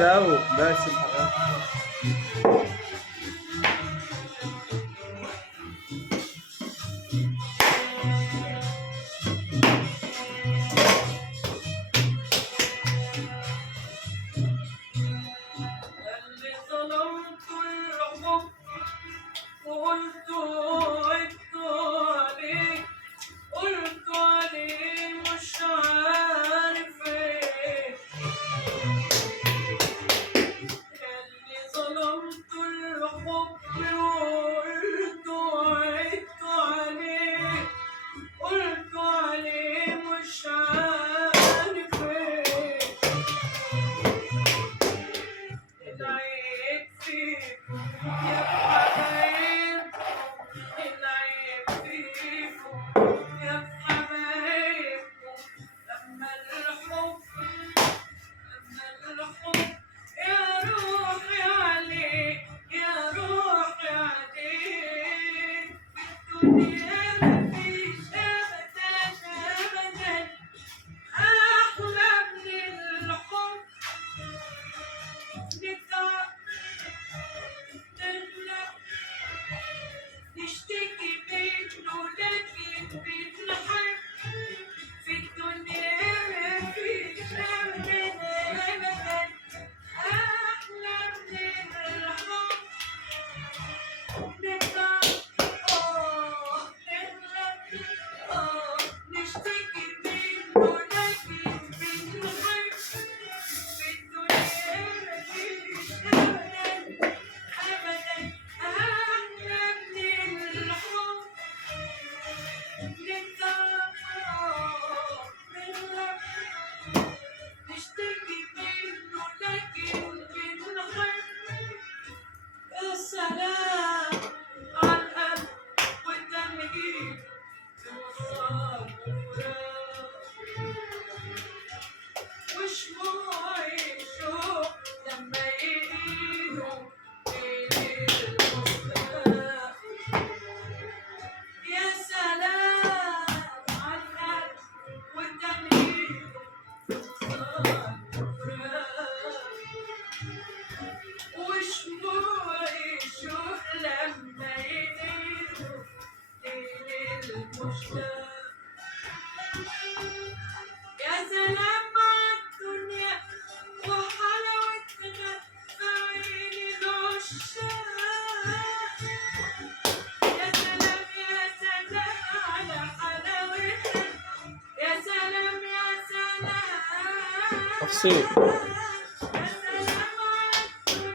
لو بس الحاجات. اللي ظلمت الحب وقلت وعدت عليه، قلت عليه مش عارف ايه. اللي ظلمت الحب وقلت وعدت عليه، قلت عليه مش عارف ايه. العيب فيكم يا حبايبكم، العيب فيكم يا حبايبكم. لما الحب يا روحي عليك، يا روحي عليك. في الدنيا مفيش أبدا أبدا أحلى من الحب. نتعب نغلب نشتكي منه لكن بنحب. في الدنيا مفيش أبدا أبدا أحلى من الحب. نتعب نغلب نشتكي منه لكن بنحب. في الدنيا مفيش أبدا أبدا أحلى من الحب. نتعب نغلب نشتكي منه لكن بنحب. يا سلام عالقلب والتمهيد توصل وفراق، وشموع الشوق لما يقيلوا ليل المشتاق. يا سلام عالقلب والتمهيد توصل وفراق، وشموع الشوق لما يقيلوا ليل المشتاق. يا سلام عالدنيا وحلاوتها في عين العشاق. يا سلام يا سلام على حلاوتها، يا سلام يا سلام. تفصيل.